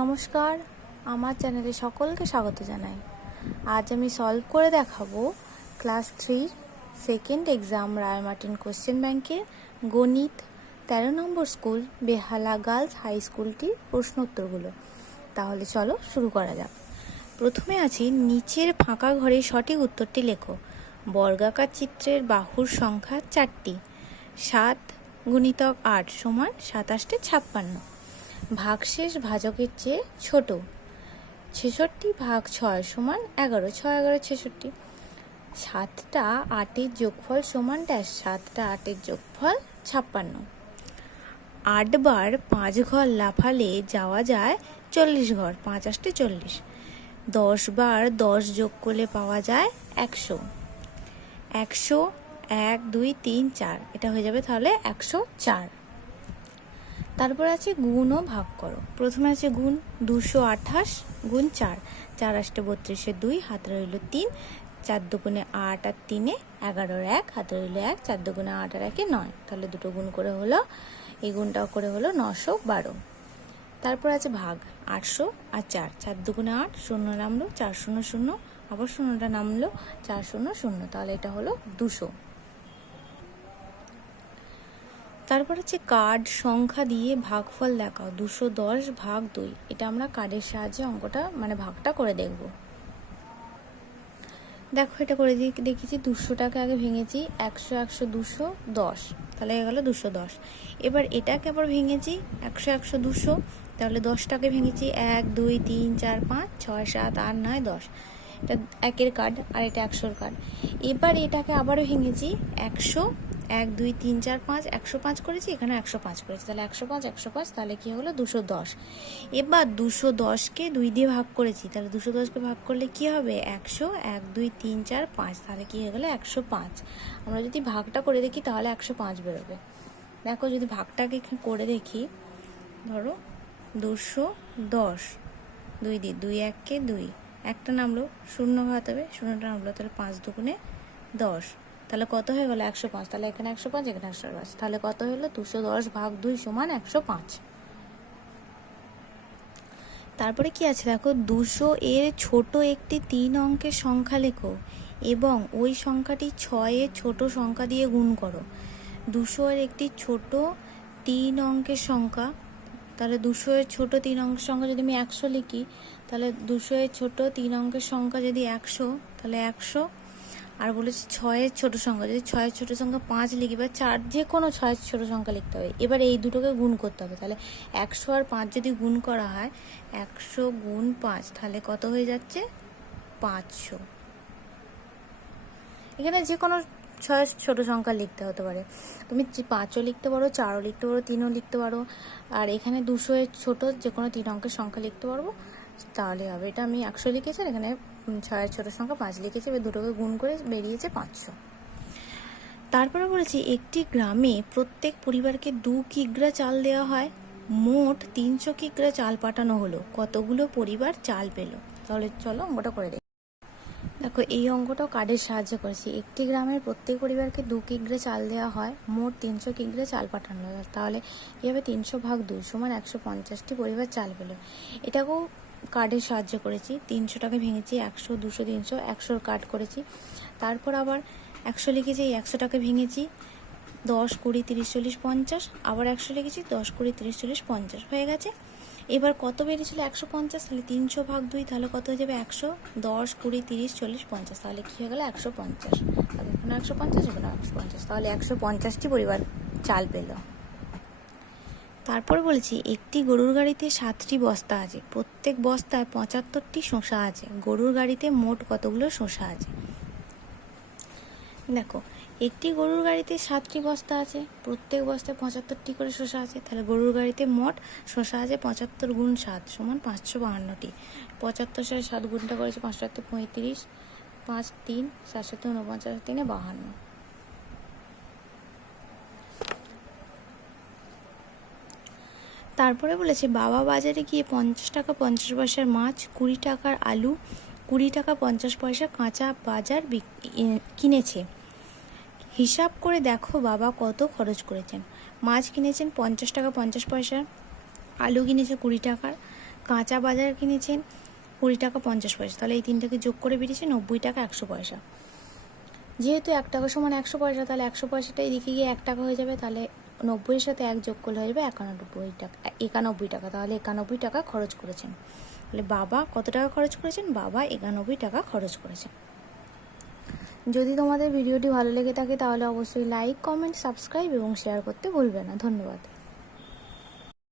নমস্কার, আমার চ্যানেলে সকলকে স্বাগত জানাই। আজ আমি সলভ করে দেখাবো class 3 second exam Ray Martin question ব্যাংকের গণিত 13 নম্বর স্কুল বেহালা গার্লস হাই স্কুলটির প্রশ্ন উত্তরগুলো। তাহলে চলো শুরু করা যাক। প্রথমে আছে নিচের ফাঁকা ঘরে সঠিক উত্তরটি লেখো। বর্গাকার চিত্রের বাহুর সংখ্যা 4টি। 7 গুণিতক 8 সমান 27 56। ভাগশেষ ভাজকের চেয়ে ছোট। 66 ভাগ 6 সমান 11। 6 11 66। 7টা 8-এর যোগফল সমান ড্যাশ। 7টা 8-এর যোগফল 56। 8 বার 5 ঘর লাফালে যাওয়া যায় 40 ঘর। 5 8 40। 10 বার 10 যোগ করলে পাওয়া যায় 100। 100 1 2 3 4 এটা হয়ে যাবে তাহলে 104। তারপর আছে গুণ ও ভাগ করো। প্রথমে আছে গুণ 228 গুণ 4। 4 8 32 2 হাতে রইল 3। 4 দুগুণে 8 আর 3 11 1 হাতে রইল 1। 4 দুগুণে 8 আর 1 9। তাহলে দুটো গুণ করে হলো, এই গুণটাও করে হলো 912। তারপর আছে ভাগ 800 আর 4। 4 দুগুণে 8 শূন্য নামলো 4 0 0 আবার শূন্যটা নামলো 4 0 0। তাহলে এটা হলো 200। তারপর হচ্ছে কার্ড সংখ্যা দিয়ে ভাগফল দেখাও। 210 ভাগ 2। এটা আমরা কার্ডের সাহায্যে অঙ্কটা ভাগটা করে দেখব। দেখো এটা করে দেখেছি। 200টাকে আগে ভেঙেছি 100 100 200 10, তাহলে হয়ে গেল 210। এবার এটাকে আবার ভেঙেছি 100 100 200, তাহলে 10টাকে ভেঙেছি 1 2 3 4 5 6 7 8 9 10। এটা 1-এর কার্ড আর এটা 100-এর কার্ড। এবার এটাকে আবার ভেঙেছি 100 1 2 3 4 5 105 করেছি, এখানে 105 করেছি, তাহলে 105 105, তাহলে কি হলো 210। এবার 210কে 2 দিয়ে ভাগ করেছি, তাহলে 210কে ভাগ করলে কি হবে 100 1 2 3 4 5, তাহলে কি হয়ে গেলো 105। আমরা যদি ভাগটা করে দেখি তাহলে 105 বেরোবে। দেখো যদি ভাগটাকে করে দেখি, ধরো 210 2 দিয়ে 2 1-কে 2, একটা নামলো শূন্য ভাত হবে, শূন্যটা নামলো, তাহলে 5 দুগুণে 10, তাহলে কত হয়ে গেলো 105। তাহলে এখানে 105 এখানে 105, তাহলে কত হলো 210 ভাগ 2 সমান 105। তারপরে কি আছে দেখো, 200 এর ছোট একটি 3 অঙ্কের সংখ্যা লেখো এবং ওই সংখ্যাটি 6 এর ছোট সংখ্যা দিয়ে গুণ করো। 200 এর একটি ছোট 3 অঙ্কের সংখ্যা, তাহলে 200 এর ছোট 3 অঙ্কের সংখ্যা যদি আমি 100 লিখি, তাহলে 200 এর ছোট 3 অঙ্কের সংখ্যা যদি 100, তাহলে 100। আর বলেছি 6 এর ছোট সংখ্যা, যদি 6 এর ছোট সংখ্যা 5 লিখি বা 4, যে কোনো 6 এর ছোট সংখ্যা লিখতে হবে। এবার এই দুটোকে গুণ করতে হবে, তাহলে 100 আর 5 যদি গুণ করা হয় 100 গুণ 5, তাহলে কত হয়ে যাচ্ছে 500। এখানে যে কোনো 6 ছোট সংখ্যা লিখতে হতে পারে, তুমি 5ও লিখতে পারো, 4ও লিখতে পারো, 3ও লিখতে পারো, আর এখানে 200 এর ছোট যে কোনো 3 অঙ্কের সংখ্যা লিখতে পারবো, তাহলে হবে। এটা আমি 100 লিখেছি আর এখানে 6 এর ছোট সংখ্যা 5 লিখেছি, এবার দুটোকে গুণ করে বেরিয়েছে 500। তারপরে বলেছি একটি গ্রামে প্রত্যেক পরিবারকে 2 কিগ্রা চাল দেওয়া হয়, মোট 300 কিগ্রা চাল পাঠানো হলো, কতগুলো পরিবার চাল পেল? তাহলে চলো অঙ্কটা করে দেখি। দেখো এই অঙ্কটাও কার্ডের সাহায্যে করেছি। একটি গ্রামের প্রত্যেক পরিবারকে 2 কিগ্রা চাল দেওয়া হয়, মোট 300 কিগ্রা চাল পাঠানো হয়, তাহলে কী হবে 300 ভাগ 2 সমান 150টি পরিবার চাল পেল। এটাকেও কার্ডের সাহায্য করেছি। 300টাকে ভেঙেছি 100 200 300, 100 কার্ড করেছি। তারপর আবার 100 লিখেছি, এই 100টাকে ভেঙেছি 10 20 30 40 50, আবার 100 লিখেছি 10 20 30 40 50 হয়ে গেছে। এবার কত বেরিয়েছিল 150, তাহলে 300 ভাগ 2, তাহলে কত হয়ে যাবে 100 10 20 30 40 50, তাহলে কী হয়ে গেলো 150। এখানে 150 এখানে 150, তাহলে 150টি পরিবার চাল পেল। তারপর বলেছি একটি গরুর গাড়িতে 7টি বস্তা আছে, প্রত্যেক বস্তায় 75টি শসা আছে, গরুর গাড়িতে মোট কতগুলো শসা আছে? দেখো একটি গরুর গাড়িতে 7টি বস্তা আছে, প্রত্যেক বস্তায় 75টি করে শসা আছে, তাহলে গরুর গাড়িতে মোট শসা আছে 75 গুণ 7 সমান 552টি। 75 সালে 7 গুণটা করেছে 5 35, 5 3 7 7 49, 3 52। তারপরে বলেছে বাবা বাজারে গিয়ে 50 টাকা 50 পয়সার মাছ, 20 টাকার আলু, 20 টাকা 50 পয়সা কাঁচা বাজার কিনেছে। হিসাব করে দেখো বাবা কত খরচ করেছেন। মাছ কিনেছেন 50 টাকা 50 পয়সা, আলু কিনেছে 20 টাকার, কাঁচা বাজার কিনেছেন 20 টাকা 50 পয়সা, তাহলে এই তিনটাকে যোগ করে বেরিয়েছে 90 টাকা 100 পয়সা। যেহেতু 1 টাকা সমান 100 পয়সা, তাহলে 100 পয়সাটা এদিকে গিয়ে 1 টাকা হয়ে যাবে, তাহলে 90-এর সাথে 1 যোগ করলে হয়ে যাবে 91 টাকা। তাহলে 91 টাকা খরচ করেছেন। তাহলে বাবা কত টাকা খরচ করেছেন? বাবা 91 টাকা খরচ করেছেন। যদি তোমাদের ভিডিওটি ভালো লেগে থাকে তাহলে অবশ্যই লাইক, কমেন্ট, সাবস্ক্রাইব এবং শেয়ার করতে ভুলবে না। ধন্যবাদ।